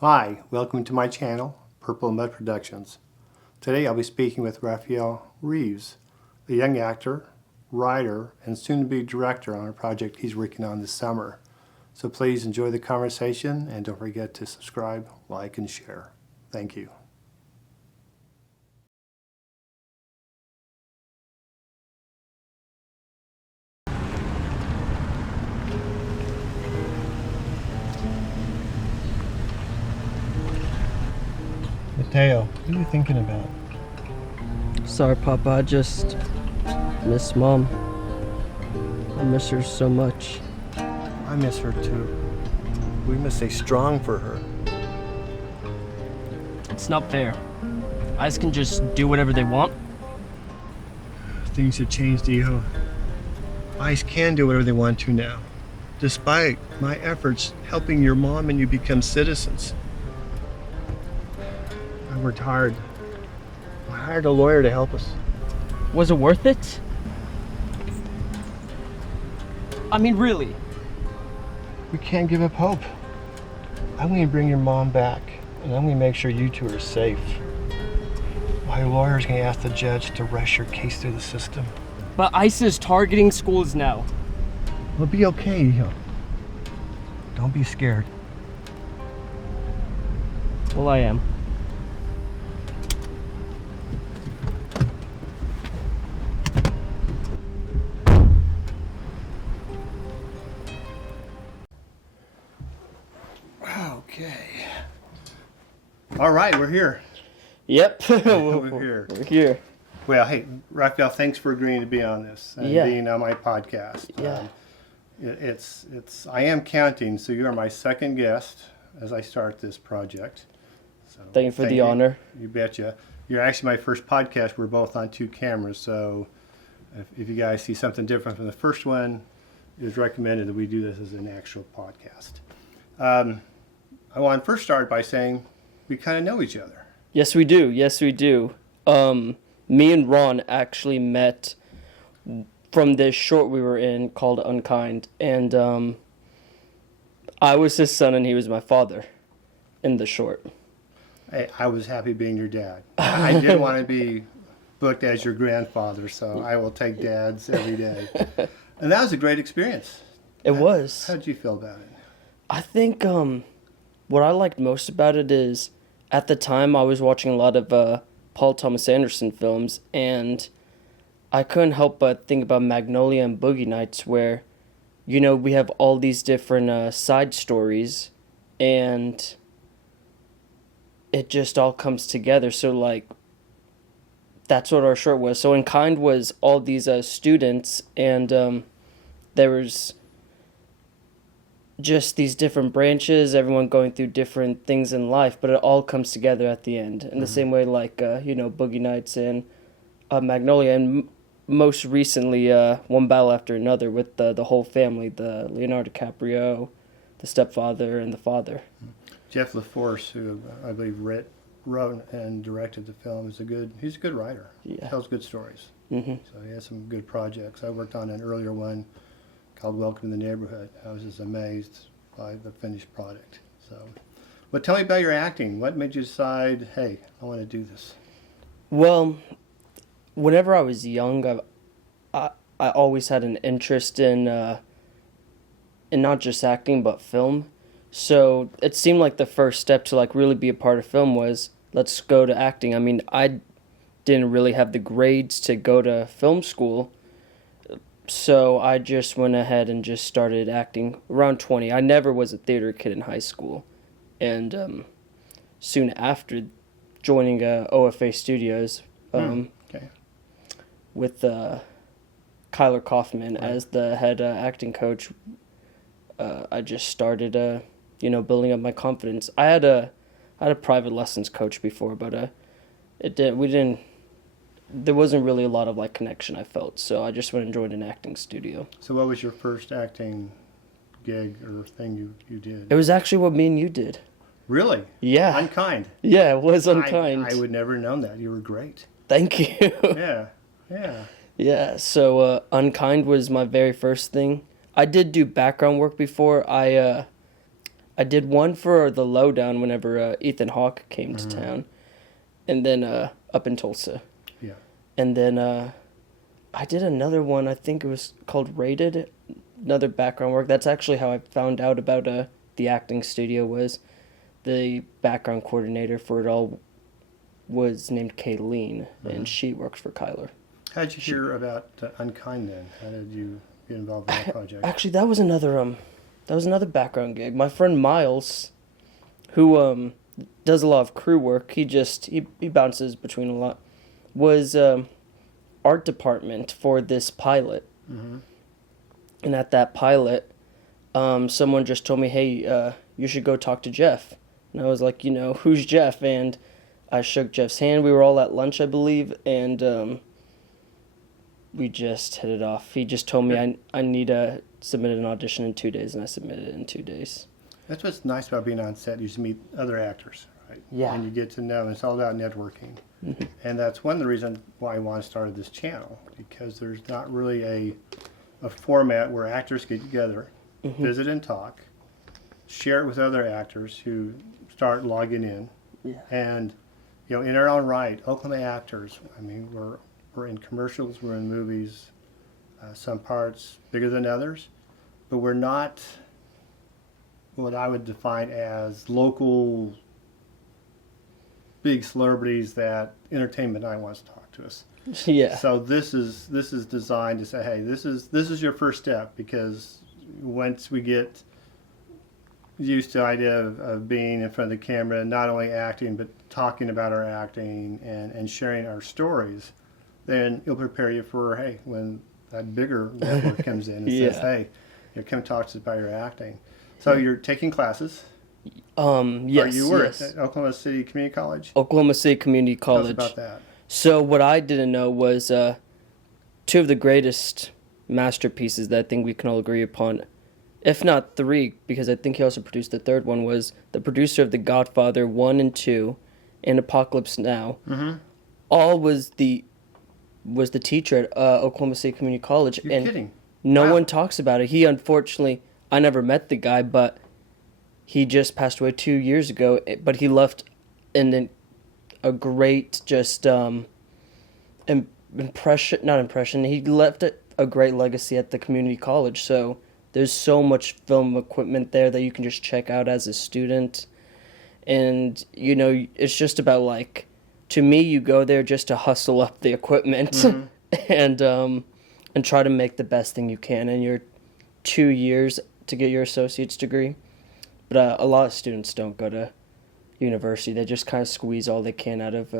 Hi, welcome to my channel, Purple Mud Productions. Today I'll be speaking with Rafael Reeves, a young actor, writer, and soon-to-be director on a project he's working on this summer. So please enjoy the conversation and don't forget to subscribe, like, and share. Thank you. Mateo, what are you thinking about? Sorry, Papa, I just miss Mom. I miss her so much. I miss her too. We must stay strong for her. It's not fair. Guys can just do whatever they want. Things have changed, Iho. ICE can do whatever they want to now, despite my efforts helping your mom and you become citizens. I worked hard. I hired a lawyer to help us. Was it worth it? I mean, really? We can't give up hope. I'm going to bring your mom back, and I'm going to make sure you two are safe. My lawyer's going to ask the judge to rush your case through the system. But ICE is targeting schools now. We'll be okay, Iho. Don't be scared. Well, I am. Okay. All right, we're here. Yep. We're here. We're here. Well, hey, Rafael, thanks for agreeing to be on this and being on my podcast. Yeah. I am counting, so you are my second guest as I start this project. So Thank you for the honor. You betcha. You're actually my first podcast. We're both on two cameras, so if you guys see something different from the first one, it is recommended that we do this as an actual podcast. I want to first start by saying we kind of know each other. Yes, we do. Yes, we do. Me and Ron actually met from this short we were in called Unkind, and I was his son and he was my father in the short. I was happy being your dad. I did want to be booked as your grandfather, so I will take dads every day. And that was a great experience. It was. How did you feel about it? I think what I liked most about it is at the time I was watching a lot of Paul Thomas Anderson films, and I couldn't help but think about Magnolia and Boogie Nights, where, you know, we have all these different side stories, and it just all comes together. So, like, that's what our short was. So, In Kind was all these students, and there was just these different branches, everyone going through different things in life, but it all comes together at the end. In the same way, like, Boogie Nights and Magnolia, and most recently, One Battle After Another with the whole family, the Leonardo DiCaprio, the stepfather, and the father. Jeff LaForce, who I believe wrote and directed the film, he's a good writer. Yeah. He tells good stories. Mm-hmm. So he has some good projects. I worked on an earlier one called Welcome to the Neighborhood. I was just amazed by the finished product. So, but tell me about your acting. What made you decide, hey, I want to do this? Well, whenever I was young, I always had an interest in not just acting but film. So it seemed like the first step to like really be a part of film was let's go to acting. I mean, I didn't really have the grades to go to film school, so I just went ahead and just started acting around 20. I never was a theater kid in high school, and soon after joining OFA Studios with Kyler Kaufman as the head acting coach, I just started building up my confidence. I had a private lessons coach before, but there wasn't really a lot of like connection I felt, so I just went and joined an acting studio. So what was your first acting gig or thing you did? It was actually what me and you did. Really? Yeah. Unkind. Yeah, it was Unkind. I would never have known that. You were great. Thank you. Yeah. Yeah, so Unkind was my very first thing. I did do background work before. I I did one for the Lowdown whenever Ethan Hawke came to town, and then up in Tulsa, Yeah. and then I did another one. I think it was called Rated, another background work. That's actually how I found out about the acting studio. Was the background coordinator for it all was named Kayleen, and she works for Kyler. How did you hear about Unkind then? How did you get involved in that project? Actually, that was another background gig. My friend Miles, who does a lot of crew work, he bounces between a lot, was art department for this pilot. And at that pilot, someone just told me, hey, you should go talk to Jeff. And I was like, who's Jeff? And I shook Jeff's hand. We were all at lunch, I believe, and we just hit it off. He just told me I need to submit an audition in 2 days, and I submitted it in 2 days. That's what's nice about being on set. You just meet other actors, right? Yeah. And you get to know. It's all about networking. And that's one of the reasons why I want to start this channel, because there's not really a format where actors get together, visit and talk, share it with other actors who start logging in. Yeah. And, in our own right, Oklahoma actors, I mean, we're in commercials, we're in movies, some parts bigger than others, but we're not what I would define as local big celebrities that Entertainment Tonight wants to talk to us. Yeah. So this is designed to say, hey, this is your first step, because once we get used to the idea of being in front of the camera, not only acting but talking about our acting and sharing our stories, then it'll prepare you for, hey, when that bigger network comes in and says, hey, come talk to us about your acting. So you're taking classes. Yes. Or you were yes. at Oklahoma City Community College? Oklahoma City Community College. Tell us about that. So what I didn't know was two of the greatest masterpieces that I think we can all agree upon, if not three, because I think he also produced the third one, was the producer of The Godfather 1 and 2 and Apocalypse Now. All was the teacher at Oklahoma City Community College. You're and kidding. No Wow. one talks about it. He, unfortunately, I never met the guy, but he just passed away 2 years ago. But he left a great impression. He left a great legacy at the community college. So there's so much film equipment there that you can just check out as a student. And, it's just about to me, you go there just to hustle up the equipment and try to make the best thing you can in your 2 years to get your associate's degree. But a lot of students don't go to university. They just kind of squeeze all they can out of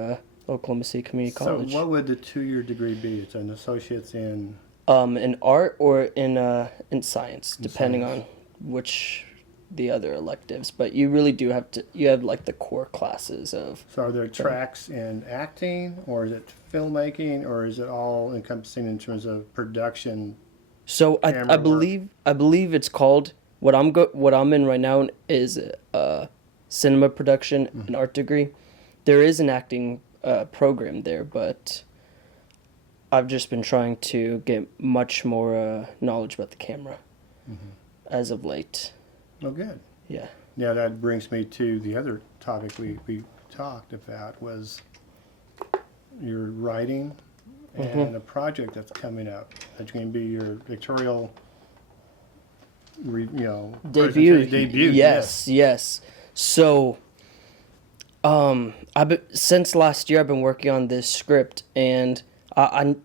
Oklahoma City Community College. So what would the 2-year degree be? It's an associate's in art or in science, depending science. on which the other electives. But you really do have the core classes of. So are there tracks in acting, or is it filmmaking, or is it all encompassing in terms of production? So I believe it's called what I'm in right now is cinema production, an art degree. There is an acting program there, but I've just been trying to get much more knowledge about the camera as of late. Oh, good. Yeah. Now that brings me to the other topic we talked about, was your writing and a project that's coming up. That's going to be your pictorial, debut. Yes. So, since last year I've been working on this script, and I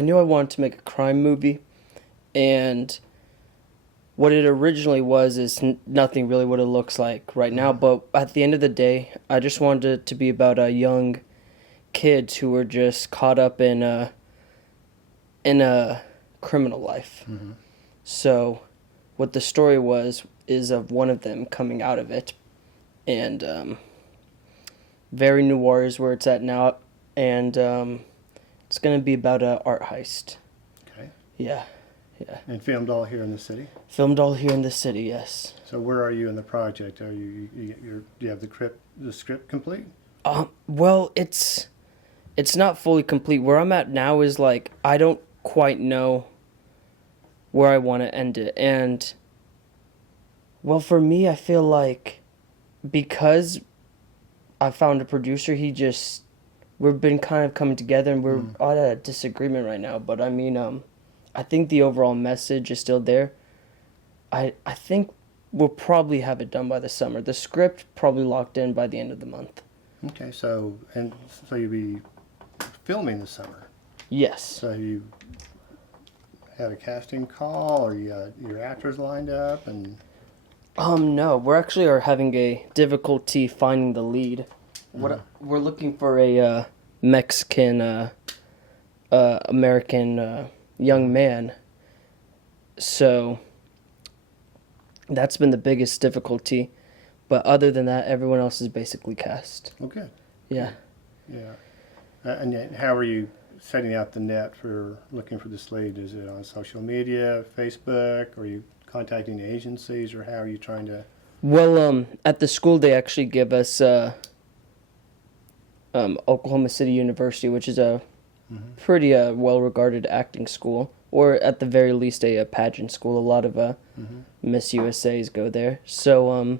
knew I wanted to make a crime movie, and what it originally was is nothing really what it looks like right now. But at the end of the day, I just wanted it to be about young kids who were just caught up in a criminal life. So what the story is of one of them coming out of it, and very noir is where it's at now, and it's going to be about an art heist. Okay. Yeah. And filmed all here in the city? Filmed all here in the city, yes. So where are you in the project? Are do you have the script complete? Well, it's not fully complete. Where I'm at now is I don't quite know where I want to end it, and Well, for me, I feel like because I found a producer, we've been kind of coming together and we're at a disagreement right now. But I mean, I think the overall message is still there. I think we'll probably have it done by the summer. The script probably locked in by the end of the month. Okay, so you'll be filming this summer. Yes. So you had a casting call, or you got your actors lined up, and No, we're actually are having a difficulty finding the lead. We're looking for a Mexican American young man. So that's been the biggest difficulty. But other than that, everyone else is basically cast. okay, Yeah. yeah. And then how are you setting out the net for looking for this lead? Is it on social media, Facebook? Or are you contacting agencies, or how are you trying to? Well, at the school they actually give us Oklahoma City University, which is a pretty well-regarded acting school, or at the very least a pageant school. A lot of Miss USA's go there. So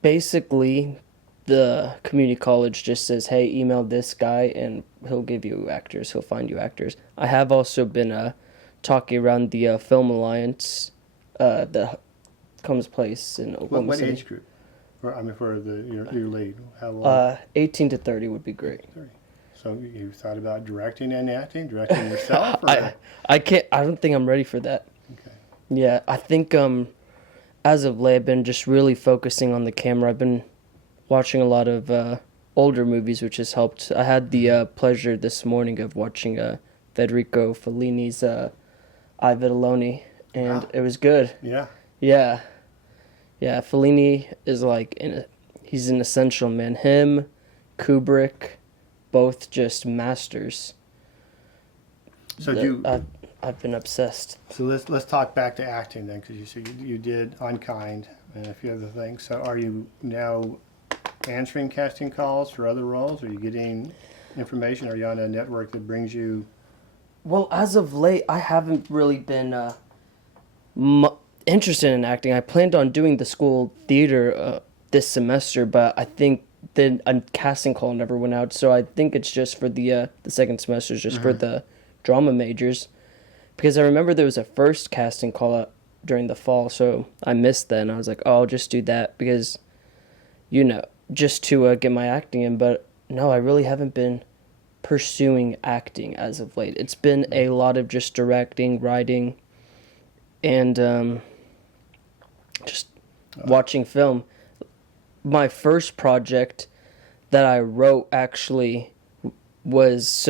basically, the community college just says, "Hey, email this guy, and he'll give you actors. He'll find you actors." I have also been talking around the Film Alliance that comes place in Oklahoma What City. age group? For your lead, how old? 18 to 30 would be great. 30. So you thought about directing and acting, directing yourself? Or? I can't. I don't think I'm ready for that. Okay. Yeah, I think as of late, I've been just really focusing on the camera. I've been watching a lot of older movies, which has helped. I had the pleasure this morning of watching Federico Fellini's I Vitelloni, and it was good. Yeah. Yeah, yeah. Fellini is he's an essential man. Him, Kubrick, both just masters. So I've been obsessed. So let's talk back to acting then, because you said you did Unkind and a few other things. So are you now answering casting calls for other roles? Are you getting information? Are you on a network that brings you? Well, as of late, I haven't really been interested in acting. I planned on doing the school theater this semester, but I think then a casting call never went out. So I think it's just for the second semester, just for the drama majors. Because I remember there was a first casting call out during the fall, so I missed that, and I was like, oh, I'll just do that because, just to get my acting in. But no, I really haven't been pursuing acting as of late. It's been a lot of just directing, writing, and just watching film. My first project that I wrote actually was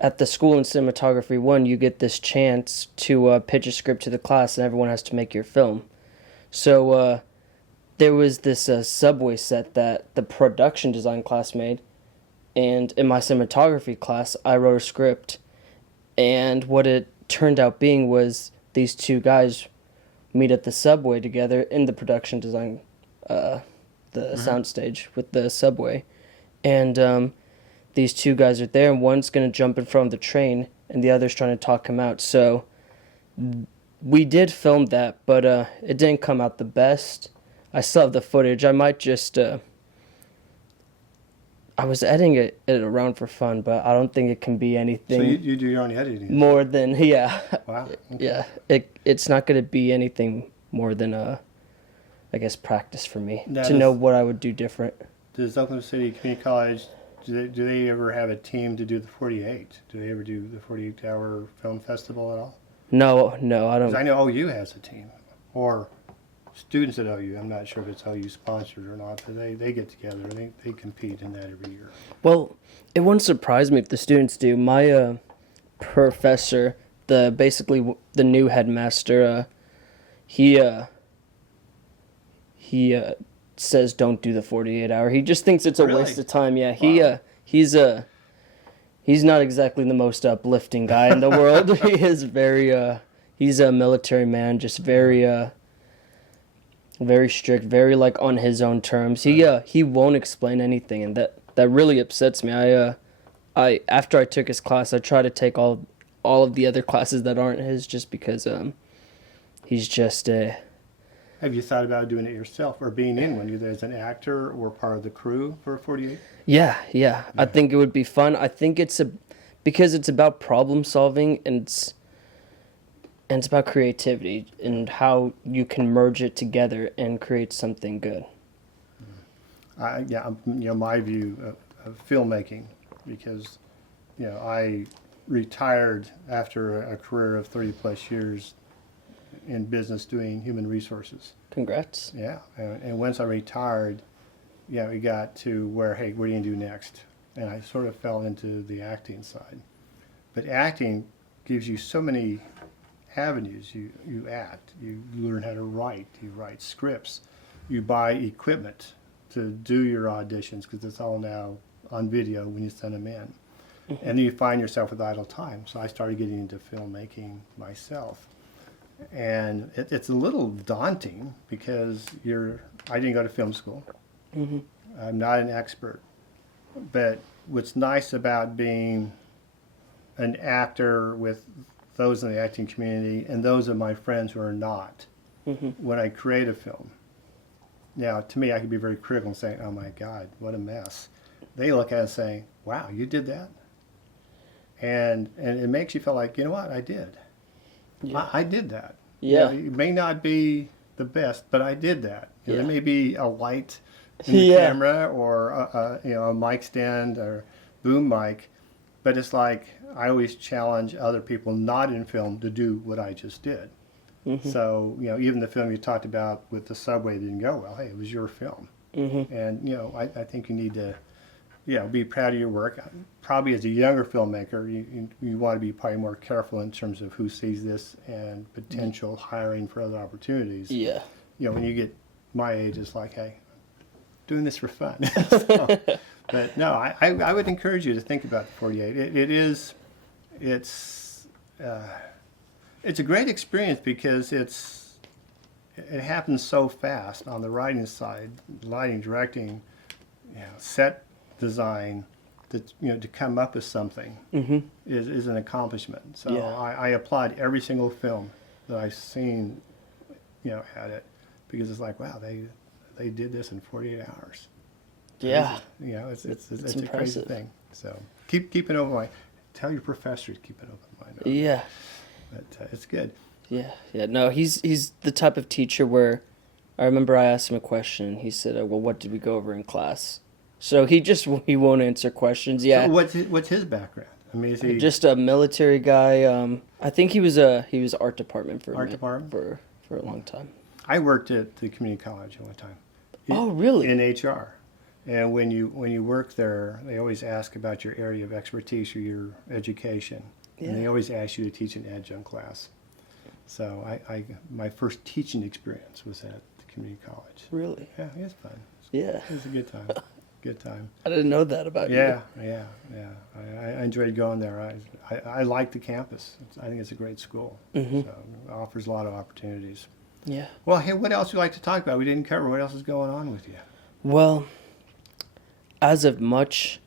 at the school in cinematography 1, you get this chance to pitch a script to the class, and everyone has to make your film. So there was this subway set that the production design class made, and in my cinematography class, I wrote a script. And what it turned out being was these two guys meet at the subway together in the production design, the soundstage with the subway. And these two guys are there, and one's going to jump in front of the train, and the other's trying to talk him out. So we did film that, but it didn't come out the best. I still have the footage. I might just... I was editing it around for fun, but I don't think it can be anything... So you do your own editing? More than... Yeah. Wow. Okay. Yeah. It's not going to be anything more than, I guess, practice for me to know what I would do different. Does Oklahoma City Community College... Do they ever have a team to do the 48? Do they ever do the 48-hour film festival at all? No, I don't. Because I know OU has a team, or students at OU. I'm not sure if it's OU sponsored or not, but they get together and they compete in that every year. Well, it wouldn't surprise me if the students do. My professor, basically the new headmaster, he says don't do the 48-hour. He just thinks it's a waste of time. Yeah, Wow. he's not exactly the most uplifting guy in the world. He is he's a military man, just very strict, very on his own terms. He won't explain anything, and that really upsets me. I after I took his class, I try to take all of the other classes that aren't his, just because He's just a Have you thought about doing it yourself or being in one, either as an actor or part of the crew for 48? yeah. I think it would be fun. I think because it's about problem solving and it's about creativity and how you can merge it together and create something good. My view of filmmaking, because I retired after a career of 30 plus years in business doing human resources. Congrats. Yeah, and once I retired, we got to where, hey, what are you gonna do next? And I sort of fell into the acting side. But acting gives you so many avenues. You act, you learn how to write, you write scripts, you buy equipment to do your auditions because it's all now on video when you send them in. And then you find yourself with idle time. So I started getting into filmmaking myself. And it's a little daunting because I didn't go to film school. Mm-hmm. I'm not an expert. But what's nice about being an actor with those in the acting community and those of my friends who are not, when I create a film, now to me I can be very critical and say, oh my God, what a mess. They look at it and say, wow, you did that? And it makes you feel like, you know what, I did. Yeah. I did that. Yeah. It may not be the best, but I did that. Yeah. There may be a light in the camera or a mic stand or boom mic, but it's like I always challenge other people not in film to do what I just did. So even the film you talked about with the subway didn't go well. Hey, it was your film, and I think you need to be proud of your work. Probably as a younger filmmaker, you want to be probably more careful in terms of who sees this and potential hiring for other opportunities. Yeah. When you get my age, it's like, hey, doing this for fun. So, but no, I would encourage you to think about the 48. It's a great experience because it happens so fast on the writing side, lighting, directing, set design, to come up with something is an accomplishment. So I applaud every single film that I've seen, at it, because it's like, wow, they did this in 48 hours. Yeah. It's a impressive. crazy thing. So keep an open mind. Tell your professor to keep an open mind. Yeah. But it's good. Yeah. No, he's the type of teacher where I remember I asked him a question. He said, well, what did we go over in class? So he won't answer questions. Yeah. So what's his background? I mean, is he just a military guy? I think he was art department for a long time. I worked at the community college at one time. Oh, really? In HR. And when you work there, they always ask about your area of expertise or your education. Yeah. And they always ask you to teach an adjunct class. So my first teaching experience was at the community college. Really? Yeah, it was fun. Yeah. It was a good time. Good time. I didn't know that about you. Yeah. I enjoyed going there. I like the campus. I think it's a great school. So it offers a lot of opportunities. Yeah. Well, hey, what else would you like to talk about? We didn't cover. What else is going on with you? Well, as of much,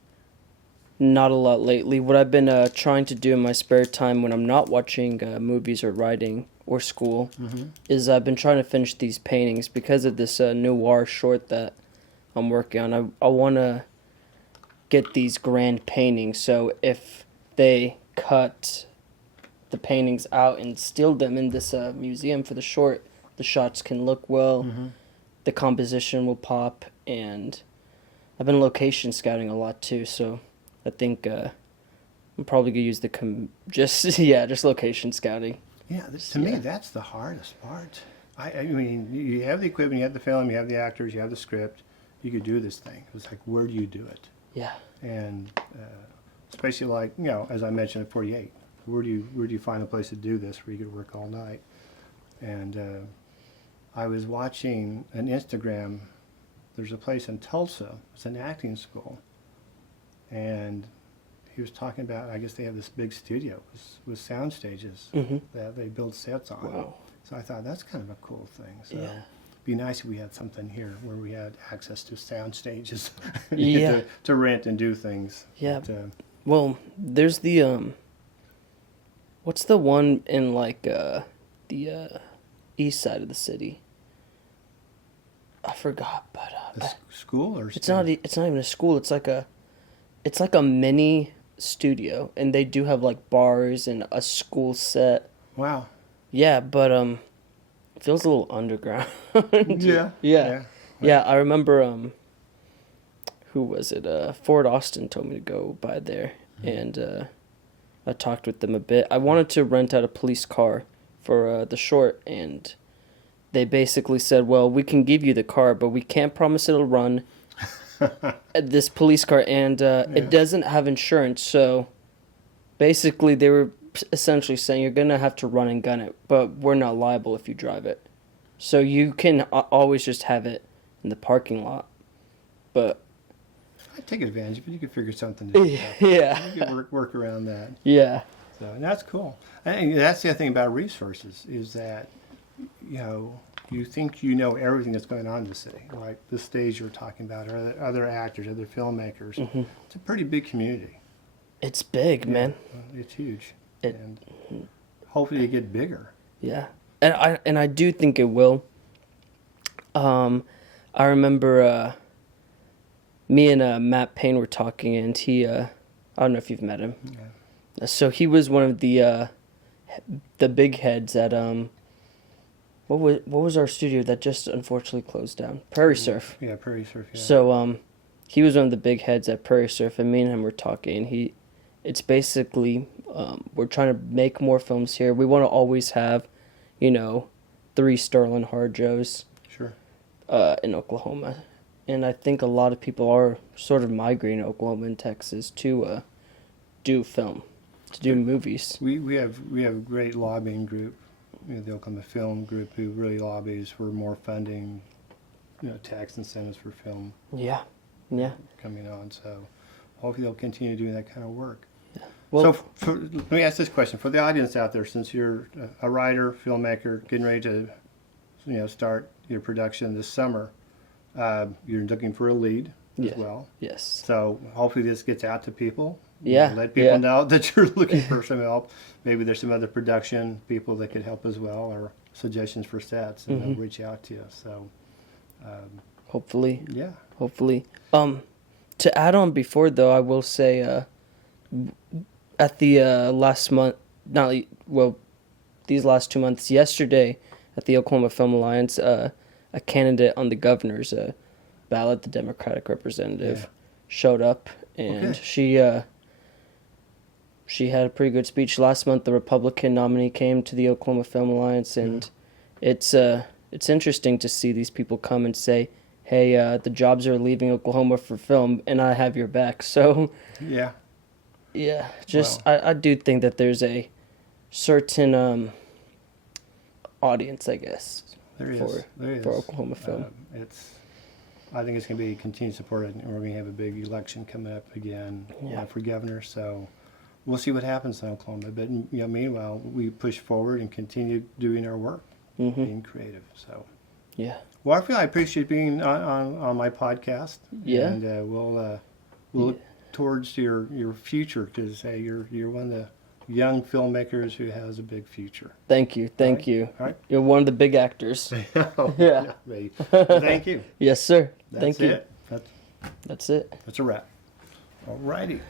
not a lot lately. What I've been trying to do in my spare time when I'm not watching movies or writing or school is I've been trying to finish these paintings because of this noir short that I'm working on. I want to get these grand paintings, so if they cut the paintings out and steal them in this museum for the short, the shots can look well, the composition will pop, and I've been location scouting a lot too, so I think I'm probably going to use just location scouting. Yeah, to me, that's the hardest part. I mean, you have the equipment, you have the film, you have the actors, you have the script. You could do this thing. It was like, where do you do it? Yeah. And especially like, as I mentioned at 48, where do you find a place to do this where you could work all night? And I was watching an Instagram. There's a place in Tulsa. It's an acting school. And he was talking about, I guess they have this big studio with sound stages that they build sets on. Wow. So I thought that's kind of a cool thing. So Yeah. it'd be nice if we had something here where we had access to sound stages to rent and do things. Yeah. But, well, there's the what's the one in like the east side of the city. I forgot, but School or it's not. It's not even a school. It's like a mini studio, and they do have like bars and a school set. Wow. Yeah, but it feels a little underground. Yeah. Yeah. I remember who was it? Ford Austin told me to go by there, and I talked with them a bit. I wanted to rent out a police car for the short, and they basically said, "Well, we can give you the car, but we can't promise it'll run." This police car, and it doesn't have insurance, so basically they were essentially saying you're gonna have to run and gun it, but we're not liable if you drive it. So you can always just have it in the parking lot, but I'd take advantage of it. You could figure something to do. yeah, You could work around that. yeah, So, and that's cool. And that's the other thing about resources is that, you think you know everything that's going on in the city, like the stage you're talking about, or other actors, other filmmakers. It's a pretty big community. it's big, man. It's huge. It- And hopefully it get bigger. Yeah, and I do think it will. I remember me and Matt Payne were talking, and he I don't know if you've met him. Yeah. So he was one of the big heads at what was our studio that just unfortunately closed down? Prairie Surf. Yeah, Prairie Surf. Yeah. So he was one of the big heads at Prairie Surf, and me and him were talking. It's basically we're trying to make more films here. We want to always have, 3 Sterling Harjos Sure. in Oklahoma, and I think a lot of people are sort of migrating to Oklahoma and Texas to do film, to do movies. We have a great lobbying group, the Oklahoma Film Group, who really lobbies for more funding, tax incentives for film Yeah. coming on. So hopefully they'll continue doing that kind of work. Well, So let me ask this question for the audience out there: since you're a writer, filmmaker, getting ready to, start your production this summer, you're looking for a lead as well. yes. So hopefully this gets out to people. Yeah, Let people yeah. know that you're looking for some help. Maybe there's some other production people that could help as well, or suggestions for sets, and they'll reach out to you. So Hopefully. yeah. Hopefully. To add on before though, I will say at the last month, these last 2 months, yesterday at the Oklahoma Film Alliance, a candidate on the governor's ballot, the Democratic representative, showed up, and she had a pretty good speech. Last month, the Republican nominee came to the Oklahoma Film Alliance, and it's interesting to see these people come and say, hey, the jobs are leaving Oklahoma for film, and I have your back. So, Yeah. yeah, I do think that there's a certain audience, I guess, There is. for Oklahoma film. I think it's going to be continued support, and we're going to have a big election coming up again for governor. So we'll see what happens in Oklahoma. But meanwhile, we push forward and continue doing our work, being creative. So Yeah. well, I appreciate being on my podcast. Yeah. And we'll look towards your future, because you're one of the young filmmakers who has a big future. Thank you. All right. You're one of the big actors. Yeah. Maybe. Well, thank you. Yes, sir. That's Thank you. it. That's it. That's a wrap. All righty.